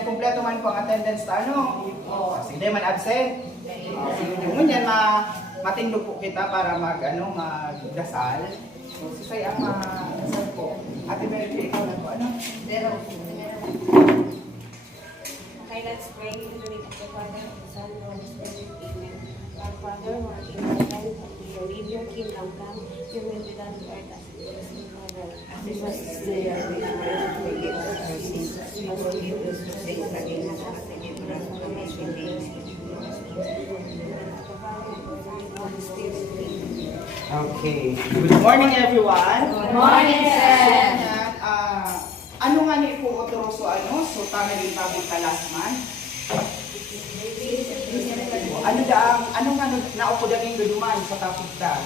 Ngunyan, kumpleto man po ang attendance ta ano? Sige man absent. Sige ngunyan matindog po kita para magdasal. So si Say ang dasal po. Ate Mary, ikaw na po ano? Okay, let's pray. In the name of the Father, the Son, and the Holy Spirit. Amen. Our Father, who art in heaven, hallowed be your kingdom come. Your will be done on earth as it is in heaven. Give us this day our daily bread, and forgive us our sins, as we forgive those who sin against us, and deliver us from evil things. Holy Spirit. Amen. Okay. Good morning everyone. Good morning, sir. Ano nga ni po otro so tama din tabot kalasman? Ano nga naupo daging gaduman sa topic ta?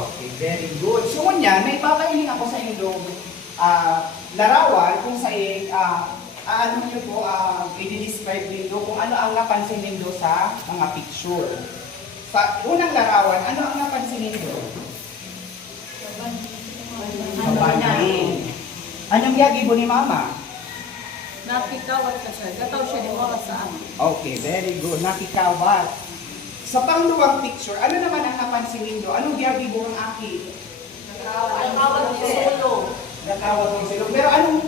Okay, very good. So niya, may papahiling ako sa inyo larawan kung sa ano niyo po i-describe niyo kung ano ang napansin niyo sa mga picture. Sa unang larawan, ano ang napansin niyo? Kabanding. Anong yagibo ni Mama? Nakikawat ka sir. Gataw siya ni Mama sa amin. Okay, very good. Nakikawat. Sa pangluwang picture, ano naman ang napansin niyo? Anong yagibo ang aki? Nakikawat ni Solo. Nakawat ng silog. Pero anong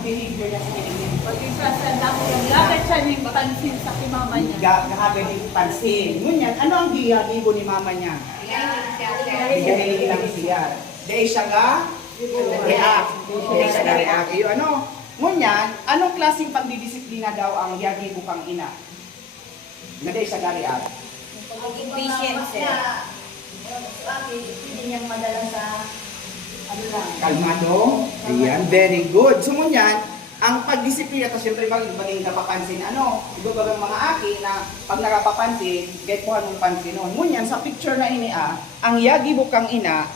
behavior niya sa kiligin? Pag isa sa lakad siya niyang pansin sa kimama niya. Nakagad yung pansin. Ngunyan, ano ang yagibo ni Mama niya? Bigay lang siya. Dahil siya react. Dahil siya react. Ngunyan, anong klaseng pagdidisiplina daw ang yagi bukang ina? Na dahil siya react. Patient, sir. Hindi niyang madala sa Kalmado. Ayan, very good. So ngunyan, ang pagdisiplina, ito siyempre maging napapansin, iba bagang mga aki na pag nakapapansin, get po anong pansin nun. Ngunyan, sa picture na ini ang yagi bukang ina,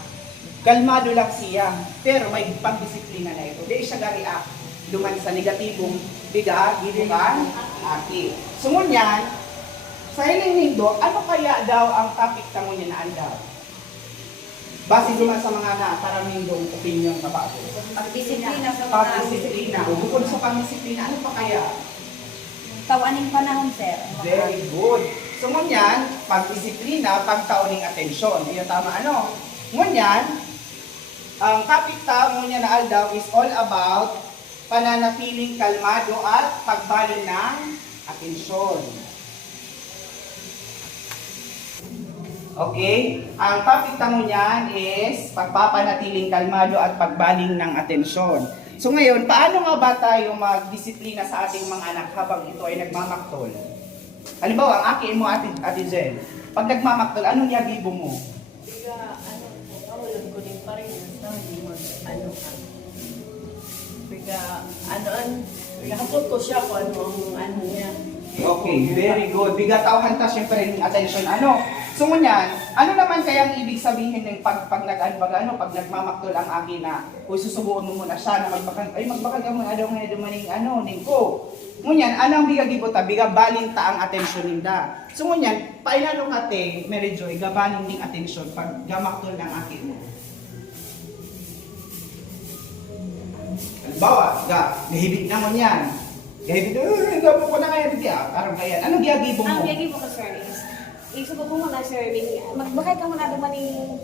kalmado lang siya, pero may pagdisiplina na ito. Di siya react duman sa negatibong gibukan aki. So ngunyan, sa ilang nindo, ano kaya daw ang topic na ngunyan na andaw? Base duman sa mga karaming opinion na bago. Pagdisiplina sa mga Pagdisiplina. Bukod sa pagdisiplina, ano pa kaya? tawaning panahon, sir. Very good. So ngunyan, pagdisiplina, pagtauning atensyon. Iyo tama Ngunyan, ang topic ngunyan na aldaw is all about pananatiling kalmado at pagbalin ng atensyon. Okay? Ang topic ngunyan is pagpapanatiling kalmado at pagbaling ng atensyon. So ngayon, paano nga ba tayo magdisiplina sa ating mga anak habang ito ay nagmamaktol? Halimbawa, ang akin mo, Ate Jen, pag nagmamaktol, anong yagibo mo? Kawalan ko din pa rin. Hindi mag-ano ka. Hapon ko siya kung ano niya. Okay, very good. Bigatawhan ta siyempre ng attention. So ngunyan, ano naman kaya ang ibig sabihin ng pag nagmamaktol ang akin na susubuan mo muna siya na magbakal ka muna daw nga dumaning ning ko. Ngunyan, ano ang bigagibuta? Bigabalin ta ang atensyon ninda. So ngunyan, pailano kate, Mary Joy, gabalin ning atensyon pag gamaktol ng akin mo. Halimbawa, nahibig na ngunyan. Gahibig na, po ko na kaya diya, parang kaya. Anong giyagibo mo? Ang yagi mo ka, sir, is isubo ko muna, sir, magbakay ka muna naman ng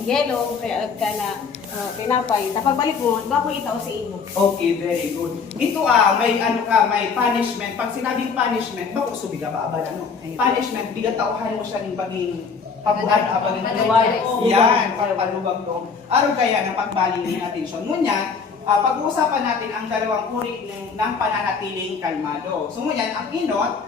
yellow, kaya ka na pinapay. Pagbalik mo, ba ko itaw sa imo. Okay, very good. Ito may may punishment. Pag sinabing punishment, bako subiga ba aba Punishment, bigatauhan mo siya ng paging yan, palubag doon. Araw kaya ng pagbaling ng atensyon. Ngunyan, pag-uusapan natin ang dalawang uri ng pananatiling kalmado. So ngunyan, ang inot,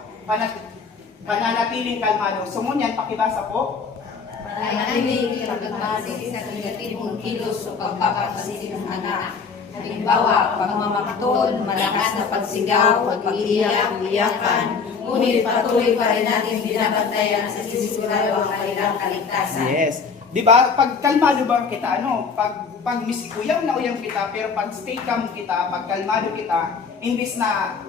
pananatiling kalmado. So ngunyan, pakibasa po. pananatiling pagkapansin sa negatibong kilos o pagpapansin ng anak. Halimbawa, pagmamaktol, malakas na pagsigaw, pag-iiyak, iyakan, ngunit patuloy pa rin natin binabantayan sa sinisigurado ang kanilang kaligtasan. Yes. Di ba? Pag kalmado ba kita, pag uyang na uyang kita, pero pag stay calm kita, pag kalmado kita, imbis na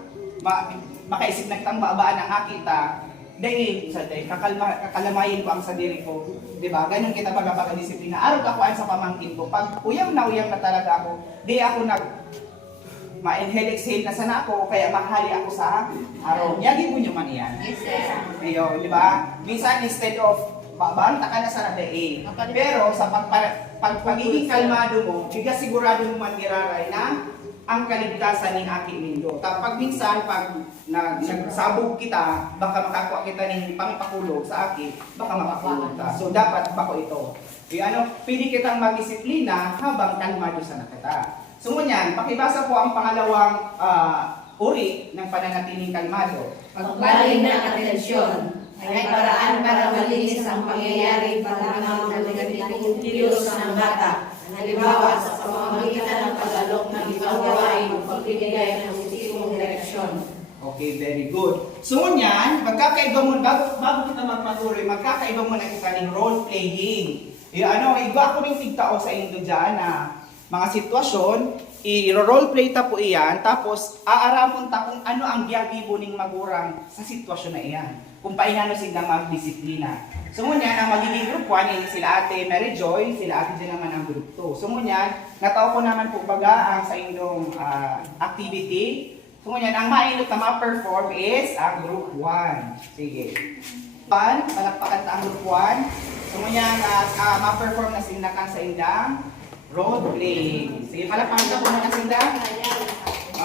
makaisip na kitang maabaan ang akita, Dahil, sa day, kakalamayin ko ang sadiri ko. Diba? Ganun kita pagkapag-disiplina. Araw kakuan sa pamangkin ko. Pag uyang na talaga ako, di ako ma-inhale exhale na sana ako, kaya mahali ako sa araw. Yagi po nyo man yan. Yes, sir. Ayun, di ba? Minsan instead of banta ka na sa day. Pero sa pagiging kalmado mo, bigas sigurado mo man giraray na ang kaligtasan ng aking mundo. Pag minsan, pag nagsabog kita, baka makakuha kita ng pangpakulog sa akin, baka makakulog ka. So dapat bako ito. Pili kitang mag-disiplina habang kalmado sa nakita. So ngunyan, pakibasa po ang pangalawang uri ng pananatiling kalmado. Pagbalik ng atensyon ay paraan para malinis ang pangyayari palamang ng negatibong kilos ng bata. Halimbawa, sa pamamagitan ng pag-alok ng ibang gawain o pagbibigay ng positibong direksyon. Okay, very good. So ngunyan, magkakaiba mo, bago kita magpatuloy, magkakaiba mo na kita ng role playing. Iba ko rin tigtao sa inyo dyan na mga sitwasyon, i-role play ta po iyan, tapos aaramon ta kung ano ang giyagibo ning magurang sa sitwasyon na iyan. Kung paihano sila magdisiplina. So ngunyan, ang magiging group 1, hindi sila Ate Mary Joy, sila Ate Jen naman ang group 2. So ngunyan, natao ko naman po baga ang sa inyong activity. So ngunyan, ang mainot na ma-perform is ang group 1. Sige. Palakpakan ta ang group 1. So ngunyan, ma-perform na sila kan sa indang role playing. Sige, palakpakan ka po na sila.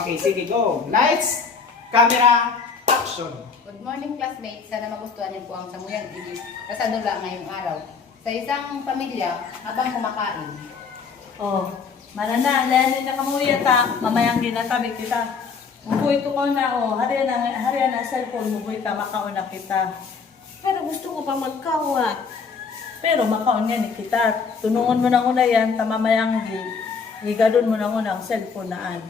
Okay, sige, go. Lights, camera, action. Good morning, classmates. Sana magustuhan niyo po ang Samuyang TV. Kasadula ngayong araw. Sa isang pamilya, habang kumakain, Oh, manana, layan na kamuya ta, mamayang ginatabi kita. Mubuhay ko na, hariyan na cellphone, mubuhay ka, makauna kita. Pero gusto ko pa magkawat. Pero makaon nga ni kita, tunungon mo na una yan, tamamayang higadon mo na una ang cellphone naan.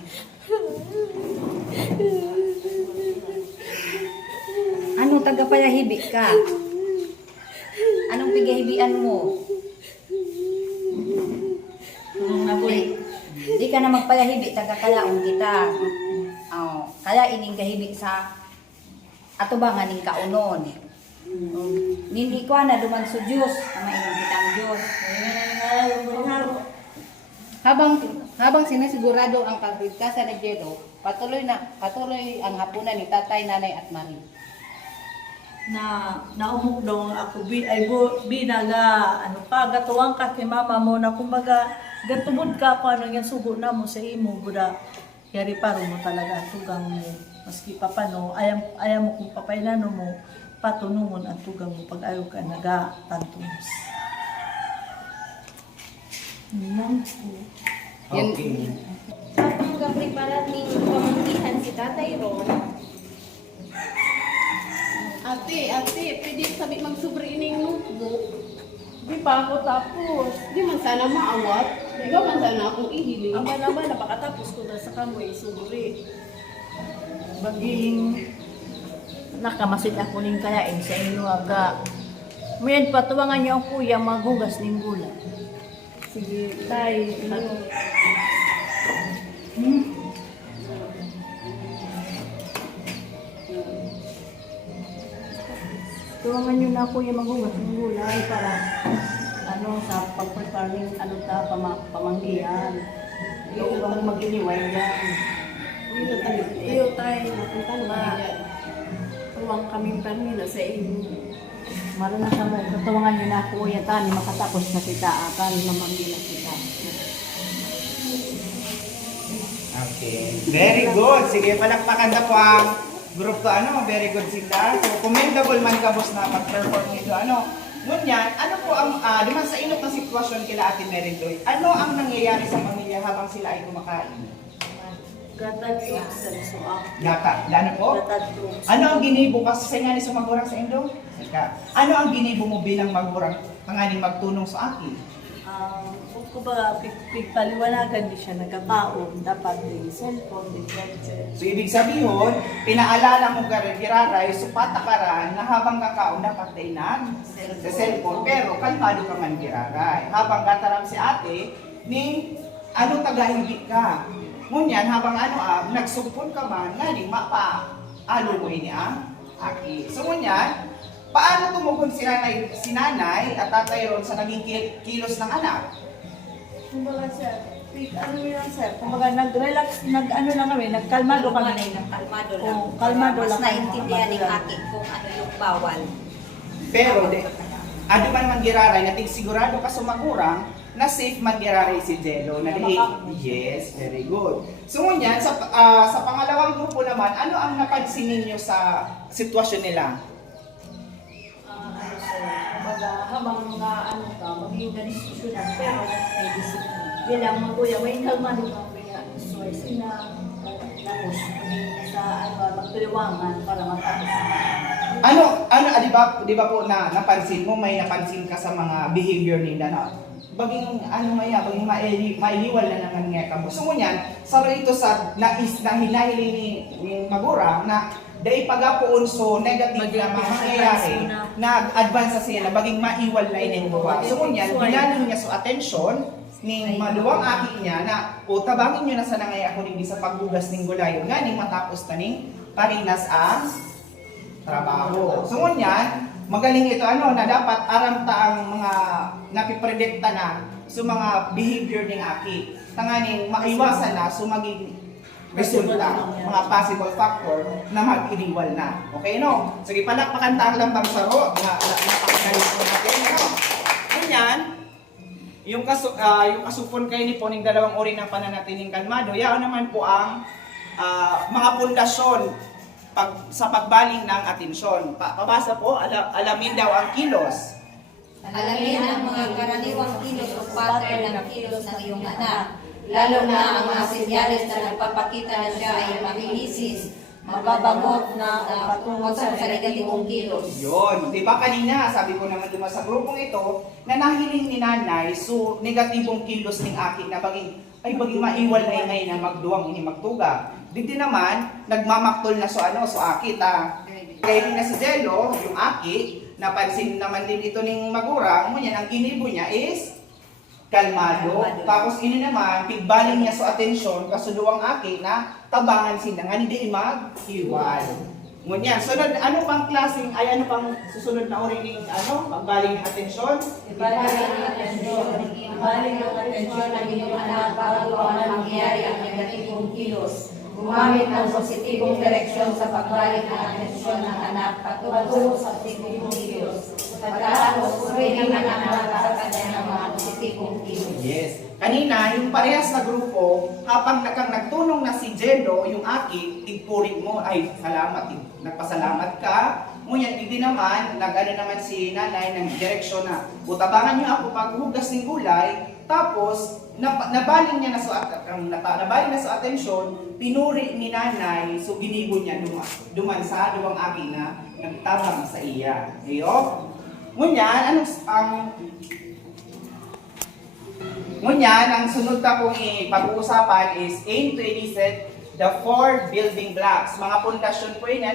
anong tagapayahibi ka? Anong pigahibian mo? Di ka na magpayahibi, tagakalaon kita. Kaya ining kahibi sa atubangan ning kaunon. Nindi ko na duman sa Diyos, na mainong kitang Diyos. Habang sinasigurado ang kaligtasan ni Jedo, patuloy ang hapunan ni tatay, nanay at mami. Na naumugdong ako binaga gatuwang ka kay mama mo na kumbaga gatubod ka kung ano yung sugo na mo sa imo buda yari paro mo talaga tugang mo maski papano ayaw mo kung papainano mo patunungon ang tugang mo pag ayaw ka naga tantumos. Okay. Habang gaprepara ning pamangkihan si Tatay Ron, Ate, pwede sabi magsubre ining notebook. Di pa ako tapos. Di man sana maawat. Di ba man sana akong ihiling. Aba napakatapos ko na sa kamoy suburi. Baging nakamasit ako ning kayain sa inyo aga. Mayan patuwangan niyo ang kuya maghugas ning gula. Sige, tay. Tuwangan niyo na kuya maghugas ning gulay para sa pag-prepare ng pamanggihan. Yung bang mag-iniway yan. Iyo tayo, napunta na. Tuwang kaming pamilya sa inyo. Marana sa mo, katuwangan niyo na kuya tani makatapos na kita akan mamanggihan kita. Okay. Very good. Sige, palakpakan na po ang group to very good sila. So, commendable man ka boss na pag-perform nito. Ngunyan, ano po ang, di man sa inot na sitwasyon kila Ate Mary Joy, ano ang nangyayari sa pamilya habang sila ay kumakain? Gatad yung sensual. Gata, lano po? Gatad yung Ano ang ginibo kasi sa nga ni sa magurang sa Indo? Ano ang ginibo mo bilang magurang panganing magtunong sa akin? kung ba pigpaliwanagan di siya nagkakaon, dapat di cellphone, di gadget. So, ibig sabihin, pinaalala mo giraray, so patakaran na habang kakaon dapat dainan sa cellphone, pero kalmado ka man giraray. Habang kataram si ate, tagahigit ka. Ngunyan, habang nagsugpon ka man, nga mapa, alo mo ini ang aki. So, ngunyan, paano tumugon si nanay at tatay ron sa naging kilos ng anak? Kumbaga sir, ano yun sir, kumbaga nag-relax, nag-ano lang kami, nagkalmado kami. Kalmado lang. Oo, kalmado Mas lang. naintindihan ni Aki kung ano yung bawal. Pero, ado man manggiraray, nating sigurado ka sumagurang na safe manggiraray si Jello. Na yes, very good. So ngunyan, sa pangalawang grupo naman, ano ang napansin ninyo sa sitwasyon nila? Ano sir, kumbaga habang mga ano ka, magingganisisyonan, pero may disiplina. Bilang maguya, may kalmado ka, may suway sila, tapos sa magtuliwangan para matapos. Di ba po na napansin mo, may napansin ka sa mga behavior nila na baging baging mailiwal na naman nga ka mo. So ngunyan, saro ito sa nais na hinahiling ni Magura na dahil pagapoon so negative na mga mangyayari na advance sa siya na baging maiwal na inintuwa. So ngunyan, binaling niya so attention ning maluwang aki niya na o tabangin niyo na sa nangay ako ning sa pagbugas ning gulayon nga ning matapos taning parinas ang trabaho. So ngunyan, magaling ito na dapat aramta ang mga napipredikta na sa mga behavior ning aki. Tanganing maiwasan na so maging resulta, mga possible factor na mag-iniwal na. Okay, no? Sige, palakpakan taang lang bang saro na napakagaling po natin. Ganyan, yung kasupon kayo ni po ng dalawang uri ng pananatiling kalmado, yan naman po ang mga pundasyon sa pagbaling ng atensyon. Pabasa po, alamin daw ang kilos. Alamin ang mga karaniwang kilos o pattern ng kilos ng iyong anak. Lalo na ang mga senyales na nagpapakita na siya ay makikisis, mababangot na o patungkol sa negatibong kilos. Yun. Di ba kanina, sabi ko naman duma sa grupong ito, na nahiling ni nanay, so negatibong kilos ng aki na baging maiwal na ingay na magduwang ini magtuga. Dito naman, nagmamaktol na so aki ta. Kaya din na si Jello, yung aki, napansin naman din ito ng Magura, ngunyan, ang ginibo niya is kalmado. Tapos ini naman, pigbaling niya sa atensyon, kasuluwang aki na tabangan sila nga hindi mag-iwal. Ngunyan, sunod, ano pang klaseng, ano pang susunod na uri ng pagbaling ng atensyon? Ibaling ang atensyon. Ibaling ang atensyon ng iyong anak para tuwanan mangyayari ang negatibong kilos. Gumamit ng positibong direksyon sa pagbalik ng atensyon ng anak patungo sa positibong kilos. Pagkatapos, purihin ng anak sa kanya ng mga positibong kilos. Yes. Kanina, yung parehas na grupo, habang nagtunong na si Jello, yung aki, tigpurin mo, ay salamat, nagpasalamat ka. Ngunyan, hindi naman, naman si nanay ng direksyon na, utabangan niyo ako paghugas ng gulay, tapos, nabaling niya na sa atensyon, pinuri ni nanay, so ginibo niya duman sa duwang aki na nagtabang sa iya. Ayo? Ngunyan, ang sunod na kong pag-uusapan is aim to elicit the 4 building blocks. Mga pundasyon po yun,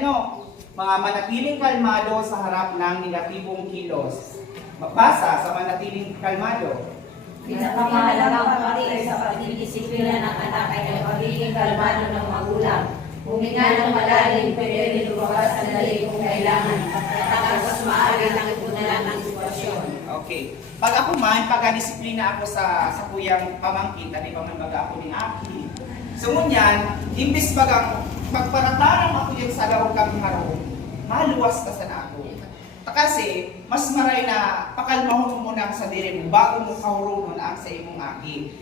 mga manatiling kalmado sa harap ng negatibong kilos. Magbasa sa manatiling kalmado. Pinakamahalagang parte sa pagdidisiplina ng anak ay ang pagiging kalmado ng magulang. Huminga ng malalim, pwede lumabas sandali kung kailangan. Tapos maaari lang ipunalan ang sitwasyon. Okay. Pag ako man, pagka-disiplina ako sa kuyang pamangkin, tali pa man baga ako ni Aki. So ngunyan, imbis bagang magparataran ako yung sa lawag kami harong, maluwas ka sa ako. Kasi, mas maray na pakalmahon mo muna sa diri mo bago mo kahurunon ang sa imong aki.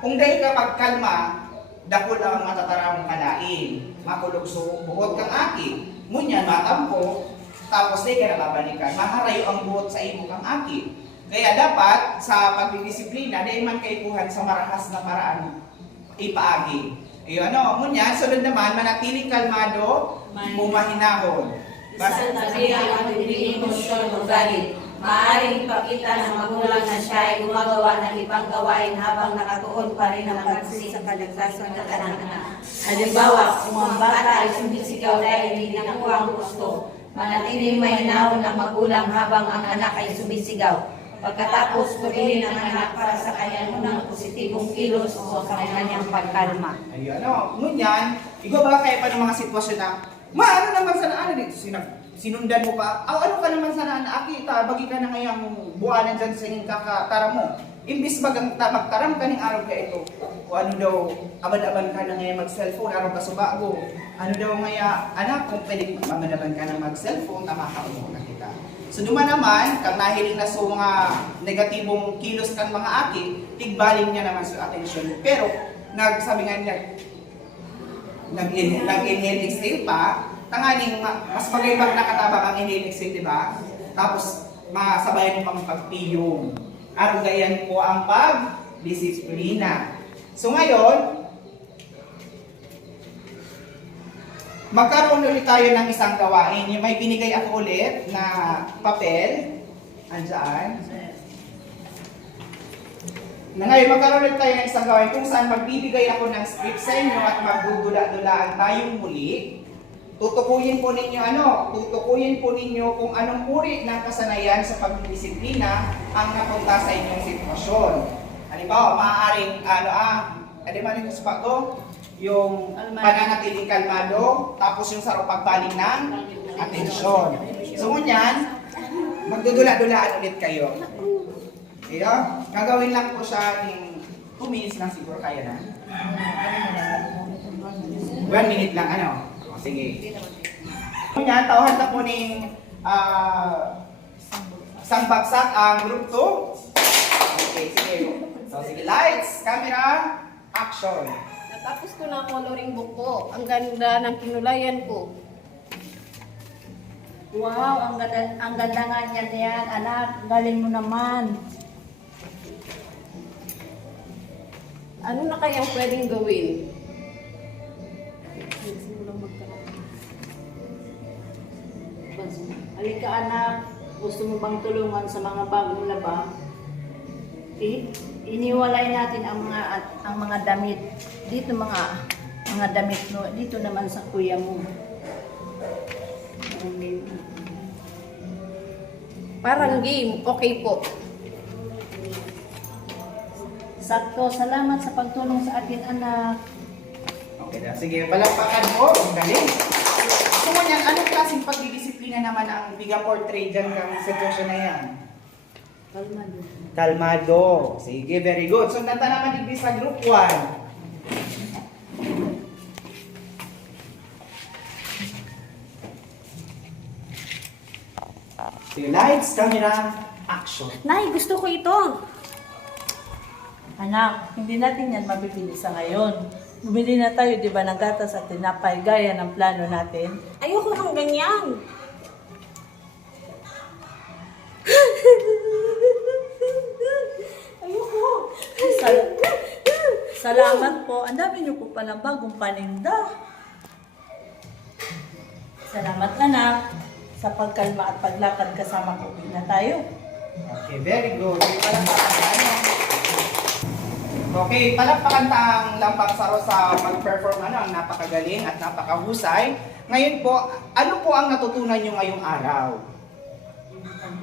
Kung dahil ka pagkalma, dako lang ang matataramong kalain. Makulog so buhot kang aki. Ngunyan, matampo, tapos di ka nababalikan. Maharayo ang buhot sa imong kang aki. Kaya dapat, sa pagdidisiplina, di man kaipuhan sa marahas na paraan ipaagi. Ngunyan, sunod naman, manatiling kalmado, bumahinahon. Isang tabi ang matinding emosyon o galit. Maaaring ipakita ng magulang na siya ay gumagawa ng ibang gawain habang nakatuon pa rin ang pagsi sa kaligtasan ng anak. Halimbawa, kung ang bata ay sumisigaw dahil hindi nakuha ang gusto, manatiling mahinahon ng magulang habang ang anak ay sumisigaw. Pagkatapos, purihin ang anak para sa kanyang unang positibong kilos o sa kanyang pagkalma. Ngunyan, ikaw ba kaya pa ng mga sitwasyon na, ano naman sa naan dito? sinundan mo pa, ano ka naman sana na akita, bagi ka na ngayang buwanan dyan sa inyong kakatara mo. Imbis magtaram ka ng araw ka ito. O ano daw, aban-aban ka na ngayon mag-cellphone, araw ka subago. Ano daw ngaya, anak, kung pwede aban-aban ka na mag-cellphone, tamakaumo na kita. So duma naman, kang nahiling na sa mga negatibong kilos kang mga aki, tigbaling niya naman sa atensyon mo. Pero, sabi nga niya, nag-inhale exhale pa, tanganing mas bagay pag nakatabang ang inhale exhale, di ba? Tapos, masabayan mo pang pagpiyong. At gayan po ang pagdisiplina. So ngayon, magkaroon ulit tayo ng isang gawain. Yung may binigay ako ulit na papel. Andyan. Ngayon, magkaroon ulit tayo ng isang gawain kung saan magbibigay ako ng script sa inyo at magdudula-dulaan tayong muli. Tutukuyin po ninyo kung anong uri ng kasanayan sa pagdisiplina ang napunta sa inyong sitwasyon. Halimbawa, maaaring yung pananatiling kalmado, tapos yung sa pagbaling ng atensyon. So ngunyan, magdudula-dulaan ulit kayo. Kaya, gagawin lang po siya ng 2 minutes lang siguro kaya na. 1 minute lang, sige. Yan, tawhan na po ng isang bagsak ang group 2. Okay, sige. So, sige, lights, camera, action. Natapos ko na ang coloring book ko. Ang ganda ng kinulayan ko. Wow, ang ganda nga niyan yan, anak. Galing mo naman. Ano na kayang pwedeng gawin? Halika anak, gusto mo bang tulungan sa mga bagong laba? Iniwalay natin ang mga damit. Dito mga damit mo, dito naman sa kuya mo. Parang game. Okay po. Sakto, salamat sa pagtulong sa atin anak. Okay na, sige, palakpakan mo. Ang galing. So ngunyan, anong klaseng pagdidisiplina naman ang biga portray dyan kang sitwasyon na yan? Kalmado. Kalmado. Sige, very good. So, nanta naman din sa group 1. Sige, lights, camera, action. Nay, gusto ko ito. Anak, hindi natin yan mabibili sa ngayon. Bumili na tayo, di ba, ng gatas at tinapay, gaya ng plano natin. Ayoko ng ganyan. Ayoko. Salamat po. Ang dami niyo po palang bagong paninda. Salamat anak sa pagkalma at paglakad kasama ko. Uwi na tayo. Okay, very good. Okay, palakpakan tang Lambang Saro sa pag-perform ang napakagaling at napakahusay. Ngayon po, ano po ang natutunan nyo ngayong araw?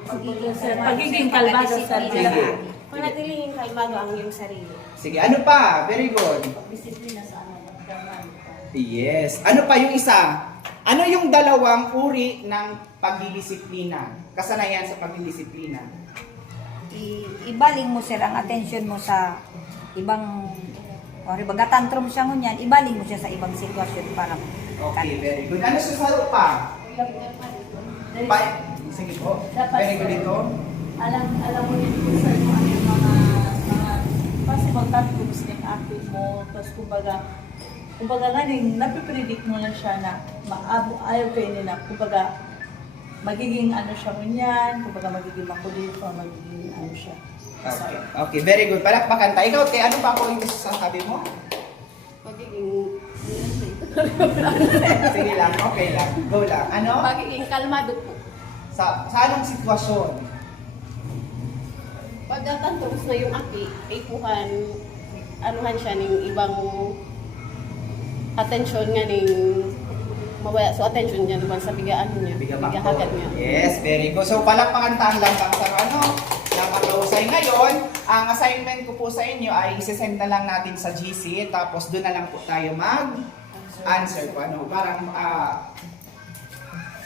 Pagiging kalmado sa Sige. Panatilingin kalmado ang iyong sarili. Sige, ano pa? Very good. Disiplina sa anak. Yes. Ano pa yung isa? Ano yung dalawang uri ng pagdidisiplina? Kasanayan sa pagdidisiplina. Ibaling mo sir ang attention mo sa ibang baga tantrum siya ngunyan, ibaling mo siya sa ibang sitwasyon para Okay, very good. Ano susalo pa? Sige po. Very good ito. Alam mo din po sa ano yung mga possible tantrums ng active mo. Tapos kumbaga galing, napipredict mo na siya na ayaw kayo nila. Kumbaga, magiging ano siya ngunyan, kumbaga magiging makulit o magiging ano siya. Okay. Okay, very good. Palakpakan tayo. Ikaw, te, ano pa po yung sasabi mo? Pagiging... Sige lang, okay lang. Go lang. Ano? Pagiging kalmado po. Sa anong sitwasyon? Pag natantros na yung aki, ay puhan, anuhan siya ng ibang attention nga ng mawala. So attention niya naman sa bigaan niya, bigahagad niya. Yes, very good. So palakpakan tayo lang sa napakahusay. Ngayon, ang assignment ko po sa inyo ay isesend na lang natin sa GC, tapos doon na lang po tayo mag-answer po. Parang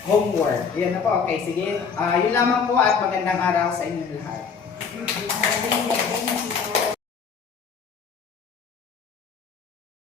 homework. Yan na po, okay, sige. Yun lamang po at magandang araw sa inyong lahat.